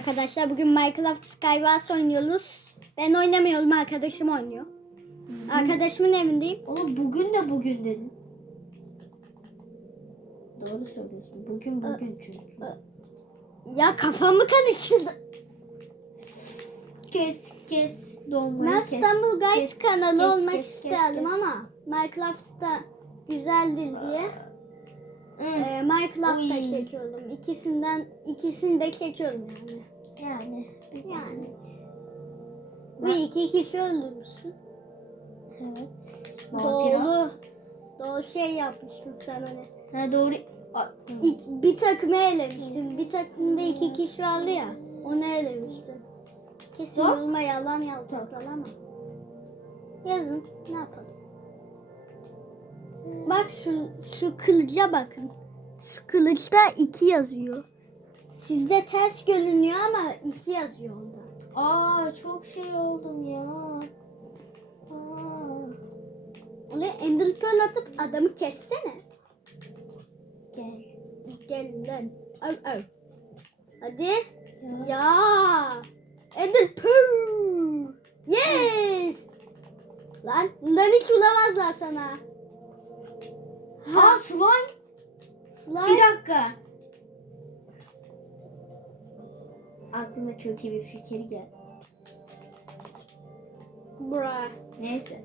arkadaşlar. Bugün Minecraft Skywars oynuyoruz. Ben oynamıyorum. Arkadaşım oynuyor. Arkadaşımın evindeyim. Oğlum bugün de bugün dedin. Doğru söylüyorsun. Bugün bugün çünkü. Ya kafamı karıştırdı. Kes kes donmayı Ben kes. İstanbul Guys kes, kanalı kes, olmak kes, kes, isterdim kes. ama Minecraft'ta güzeldir diye Hı, e, Minecraft'ta Uy. çekiyorum. İkisinden ikisini de çekiyorum yani. yani. Yani. Bu iki kişi öldürmüşsün. Evet. Doğru. Doğru şey yapmıştın sen hani. Ha doğru. İlk, bir takımı elemiştin. Bir takımda iki kişi vardı ya. Onu elemiştin. Kesin olma yalan yazacaklar ama. Yazın. Ne yapalım? Bak şu şu kılıca bakın. Şu kılıçta iki yazıyor. Sizde ters görünüyor ama iki yazıyor onda. Aa çok şey oldum ya. Aa. Oraya Ender Pearl atıp adamı kessene. Gel. Gel lan. Ay ay. Hadi. Ya. Ya. Ender Pearl. Yes. Lan bundan hiç bulamazlar sana. Ha slime. Slime. Bir dakika. Aklıma çok iyi bir fikir geldi. Bra. Neyse.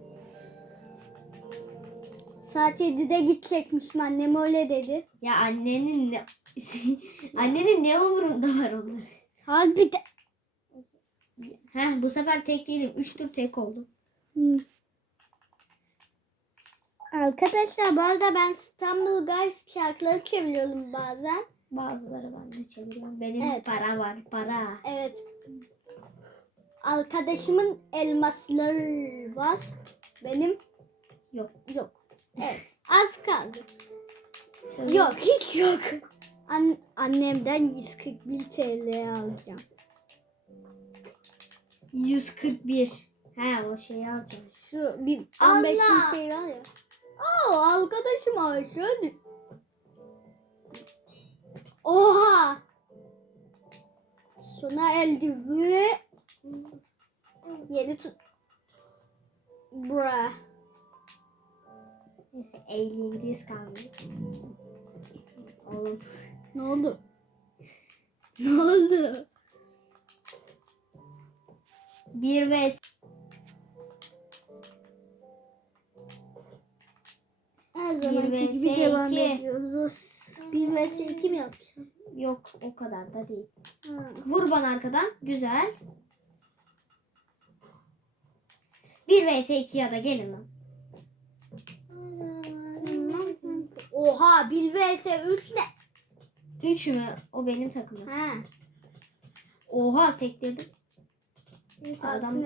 Saat 7'de gidecekmişim annem öyle dedi. Ya annenin ne annenin ne umurunda var onlar. Harbi de. Heh bu sefer tek değilim. Üç tur tek oldum. Hı. Arkadaşlar bu arada ben İstanbul Guys şarkıları çeviriyorum bazen. Bazıları ben de çeviriyorum. Benim Evet. para var para. Evet. Arkadaşımın elmasları var. Benim Yok. yok. Evet. Az kaldı. Söyle. Yok hiç yok. An- annemden 141 TL alacağım. 141. He o şeyi alacağım. Şu bir Allah! 15 bin şey var ya. Aa arkadaşım aşağı Oha! Sona eldi ve yeni tut. Bra. Neyse eğleyebiliriz kaldı. Oğlum. Ne oldu? Ne oldu? 1 ve Her Bir zamanki gibi devam iki. ediyoruz. 1 vs 2 mi yapacağım? yok o kadar da değil. Ha. Vur bana arkadan. Güzel. 1 vs 2 ya da gelin lan. Oha 1 vs 3 ne? 3 mü? O benim takımım. Ha. Oha sektirdim. Neyse adam.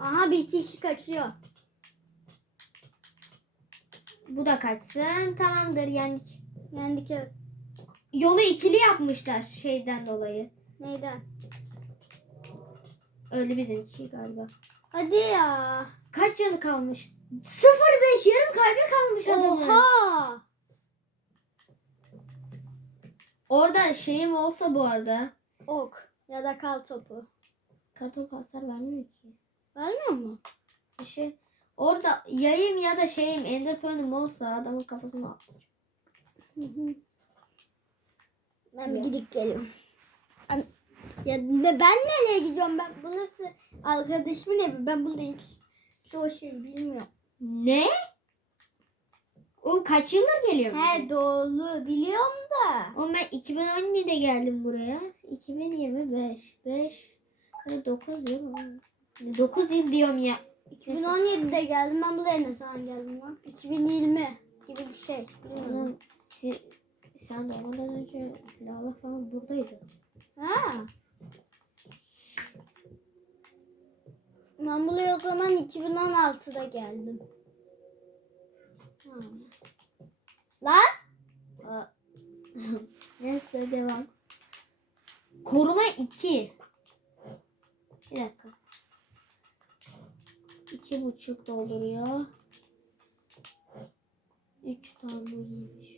Aha bir kişi kaçıyor. Bu da kaçsın. Tamamdır yendik. Yendik evet. Yolu ikili yapmışlar şeyden dolayı. Neyden? Öyle bizimki galiba. Hadi ya. Kaç canı kalmış? 0-5 yarım kalbi kalmış adamın. Oha. Orada şeyim olsa bu arada. Ok ya da kal topu. Kartop hasar vermiyor ki. Vermiyor mu? Bir şey. Orada yayım ya da şeyim Ender Pearl'üm olsa adamın kafasına Hı hı. Ben bir gidip geliyorum. Ya ne, ben nereye gidiyorum ben? Burası arkadaşımın evi. Ben burada hiç çoğu şey bilmiyorum. Ne? Oğlum kaç yıldır geliyor? He doğru biliyorum da. Oğlum ben 2017'de geldim buraya. 2025. 5 9 yıl. 9 yıl diyorum ya. 2017'de geldim. Ben buraya ne zaman geldim lan? 2020 gibi bir şey. Bilmiyorum. Si- sen doğmadan önce Lala falan buradaydı. Ha. Ben buraya o zaman 2016'da geldim. Ha. Lan? Aa. Neyse devam. Koruma 2. Bir dakika. Buçuk dolduruyor. Üç tane yemiş.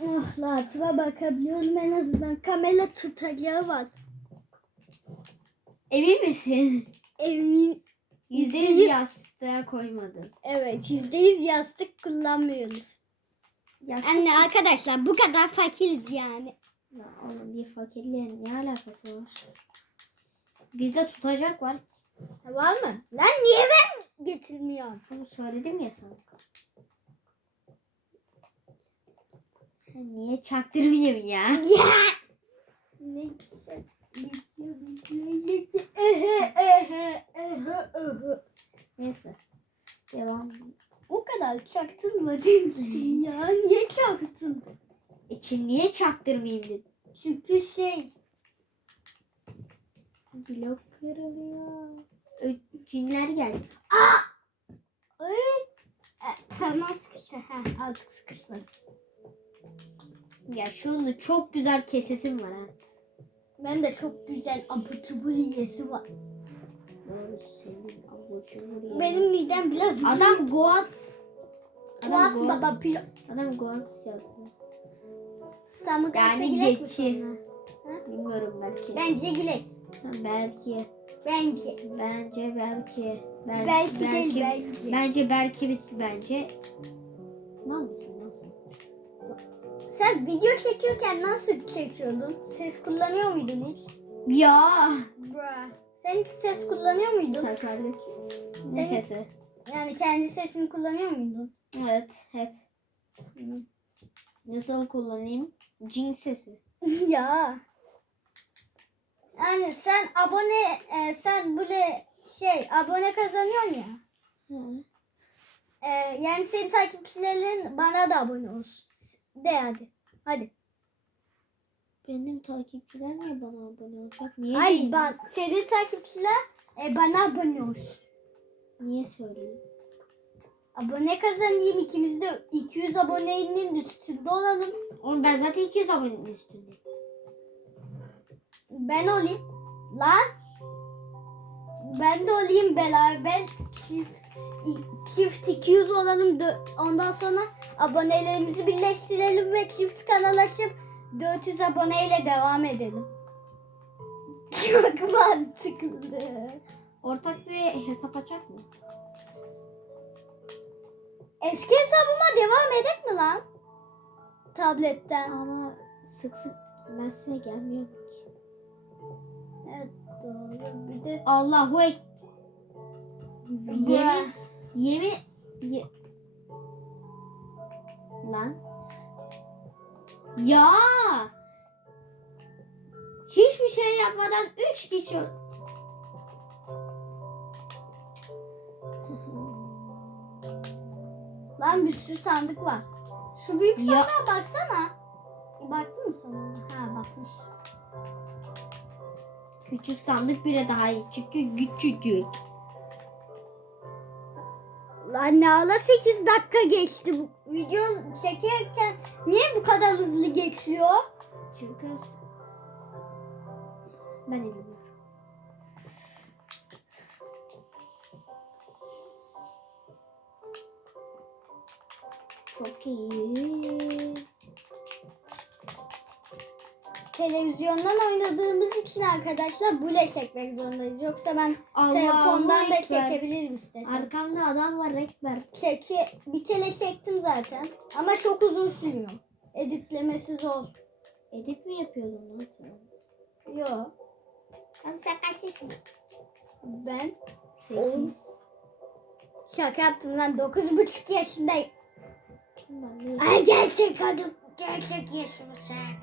Oh, Latıma bakabiliyorum en azından. Kamera tutacağı var. Emin misin? Emin. Yüzde Yüz. yüz yastığa koymadın. Evet yüzde yüz yastık kullanmıyoruz. Yastık Anne arkadaşlar bu kadar fakiriz yani. Ya oğlum bir fakirliğe ne alakası var? Bizde tutacak var. Var mı? Lan niye ben getirmiyorum? Bunu söyledim ya sana. Ha, Niye çaktırmayayım ya? Ya. Ne güzel. Neyse. Devam. O kadar çaktırma demiştin ya. Niye çaktın? İçin niye çaktırmayayım dedim. Çünkü şey Blok kırılıyor. Günler geldi. Ay. E, Parmağım sıkıştı. Ha, artık sıkışmadı. Ya şunun çok güzel kesesim var ha. Benim de çok güzel abur cubur yiyesi var. Doğru senin abur cubur Benim midem biraz Adam Goat. Goat. baba pilo. Adam Goat yazdı. İstanbul Yani yani gidek mi geçi. sonra? Bilmiyorum belki. Bence gidek. Ha, belki. Bence. Bence belki. Belki, Belki, değil bence. Bence belki bitti bence. Mal mısın nasıl? Sen video çekiyorken nasıl çekiyordun? Ses kullanıyor muydun hiç? Ya. Bruh. Sen hiç ses kullanıyor muydun? Serkardaki. Ne Senin- sesi? Yani kendi sesini kullanıyor muydun? Evet hep. Nasıl kullanayım? Cin sesi. ya. Yani sen abone, e, sen böyle şey abone kazanıyorsun ya. Hı. E, yani senin takipçilerin bana da abone olsun. De hadi. Hadi. Benim takipçiler niye bana abone olacak? Niye Ay değil? ben senin takipçiler e, bana abone olsun. Niye söyleyeyim? Abone kazanayım ikimiz de 200 abonenin üstünde olalım. Oğlum ben zaten 200 abonenin üstündeyim. Ben olayım. Lan. Ben de olayım beraber çift çift 200 olalım. Ondan sonra abonelerimizi birleştirelim ve çift kanal açıp 400 aboneyle devam edelim. Çok mantıklı. Ortak bir hesap açak mı? Eski hesabıma devam edek mi lan? Tabletten. Ama sık sık mesele gelmiyor ki. Evet doğru. Bir de Allahu ek. Yemin. Yemin. Ye... Lan. Ya. Hiçbir şey yapmadan 3 kişi. Lan bir sürü sandık var. Şu büyük Ya- sandığa baksana. Baktın mı sana? Ha bakmış. Küçük sandık bile daha iyi çünkü küçücük. Lan ne ala 8 dakika geçti bu video çekerken niye bu kadar hızlı geçiyor? Çünkü ben de bilmiyorum. Çok iyi. Televizyondan oynadığımız için arkadaşlar bule çekmek zorundayız. Yoksa ben Allahu telefondan da Ekber. çekebilirim istesem. Arkamda adam var Rekber. Çeki bir kere çektim zaten. Ama çok uzun sürüyor. Editlemesi zor. Edit mi yapıyordun sen? Yo. Abi sen kaç yaşındasın? Ben Sekiz. şaka yaptım lan. 9,5 yaşındayım. Ay gerçek adım. Gerçek yaşımı söyledim.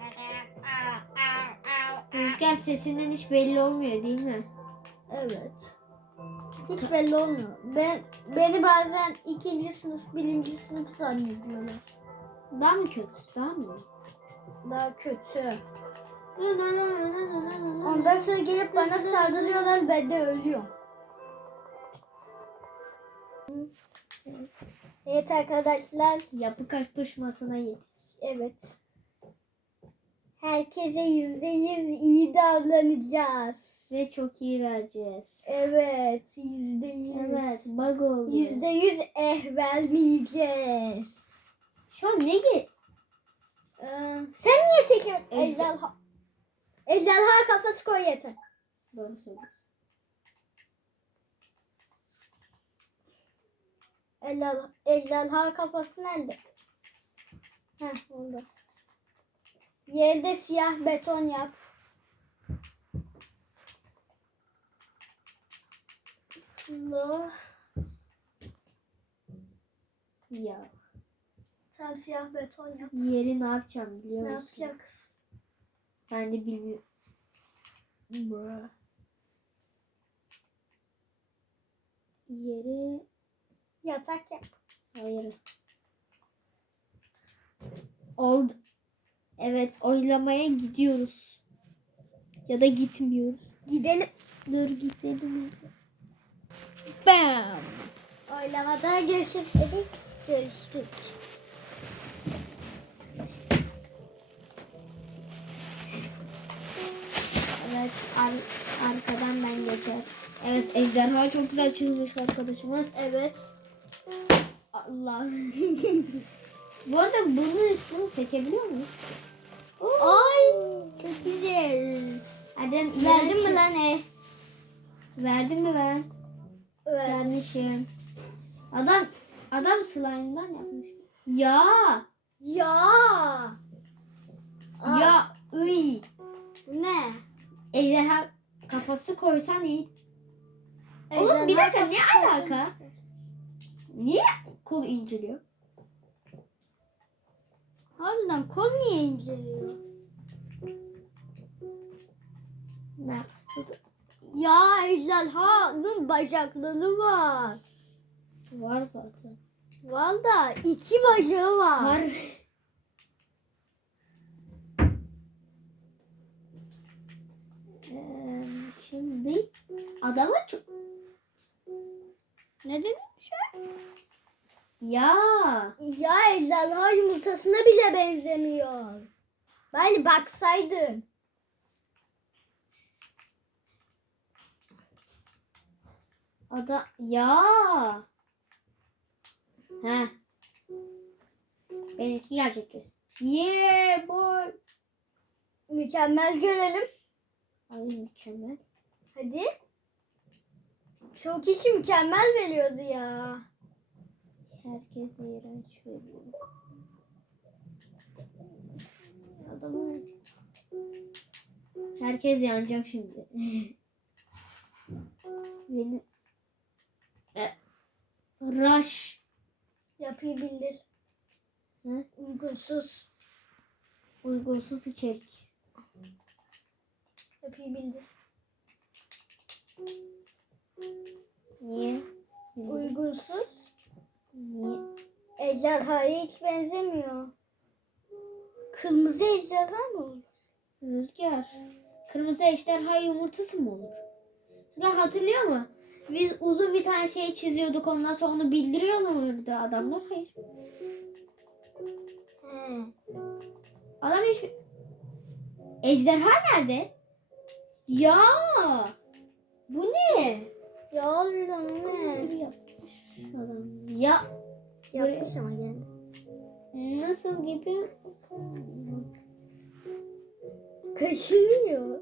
Rüzgar sesinden hiç belli olmuyor değil mi? Evet. Hiç belli olmuyor. Ben beni bazen ikinci sınıf, birinci sınıf zannediyorlar. Daha mı kötü? Daha mı? Daha kötü. Ondan sonra gelip bana saldırıyorlar ben de ölüyorum. Evet arkadaşlar. Yapı kapışmasına git. Evet. Herkese yüzde yüz iyi davranacağız. Ve çok iyi vereceğiz. Evet. Yüzde yüz. Evet, bug oldu. Yüzde yüz eh vermeyeceğiz. Şu an ne ki? Ee, Ejderha. Ejderha kafası koy yeter. Doğru söylüyorsun. Ejderha, ejderha kafası nerede? Heh oldu. Yerde siyah beton yap. Şunu. Ya. Tam siyah beton yap. Yeri ne yapacağım biliyor Ne musun? yapacaksın? Ben de bilmiyorum. Bra. Yeri Yatak yap. hayır. Oldu. Evet oylamaya gidiyoruz. Ya da gitmiyoruz. Gidelim. Dur gidelim. Bam. Oylamada görüşürüz dedik. Görüştük. Evet ar- arkadan ben geçer. Evet ejderha çok güzel çizmiş arkadaşımız. Evet. Allah. Bu arada bunun üstünü sekebiliyor muyuz? Ay çok güzel. Erdem Verdin mi lan e? Verdim mi ben? Evet. Vermişim. Adam adam slime'dan yapmış. Ya Ya. Aa, ya ıy. Ne? Ejderha kafası koysan iyi. Oğlum, bir dakika, ne alaka? Niye kol inceliyor? Harbiden kol niye inceliyor? Max. Ya ejderhanın bacakları var. Var zaten. Valla iki bacağı var. Har. Ee, şimdi adama çok Ne dedin sen? Ya Ya ejderha yumurtasına bile benzemiyor. Bari baksaydın. ada ya He. Benimki gerçek kız. Yeah boy. Mükemmel görelim. Ay mükemmel. Hadi. Çok kişi mükemmel veriyordu ya. Herkes iğrenç veriyor. Adamı Herkes yanacak şimdi. Beni e, Rush Yapıyı bildir. Hı? Uygunsuz. uygunsuz içerik. Yapıyı bildir. Niye? Uygunsuz. Niye? Ejderhaya hiç benzemiyor. Kırmızı ejderha mı olur? Rüzgar. Kırmızı ejderha yumurtası mı olur? Ya hatırlıyor mu? Biz uzun bir tane şey çiziyorduk ondan sonra onu bildiriyorlardı adamlar. Hayır. He. Adam hiç... Ejderha nerede? Ya! Bu ne? Ya harbiden ne? Ya Yapmış ama geldi. nasıl gibi? Kaşınıyor.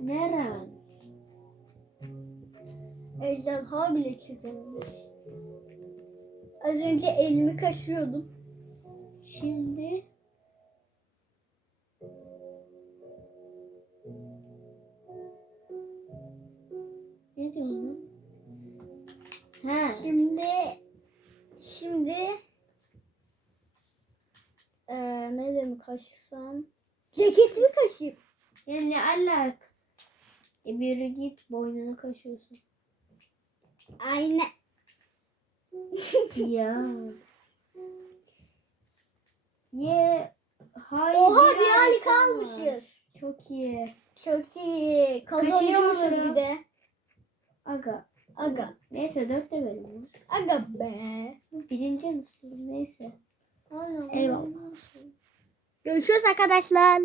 Neren? Ejderha bile çizilmiş. Az önce elimi kaşıyordum. Şimdi eee neyle mi kaşısam? Kaşıyım. ya ne alak? E bir yürü git boynunu kaşıyorsun. Aynen. ya. Ye. Hayır. Oha bir ay hali kaldı. kalmışız. Çok iyi. Çok iyi. Kazanıyormuşuz bir de. Aga. Aga. Neyse dört de verin. Aga be. Birinci nasıl? Neyse. Ana, Eyvallah. Görüşürüz arkadaşlar.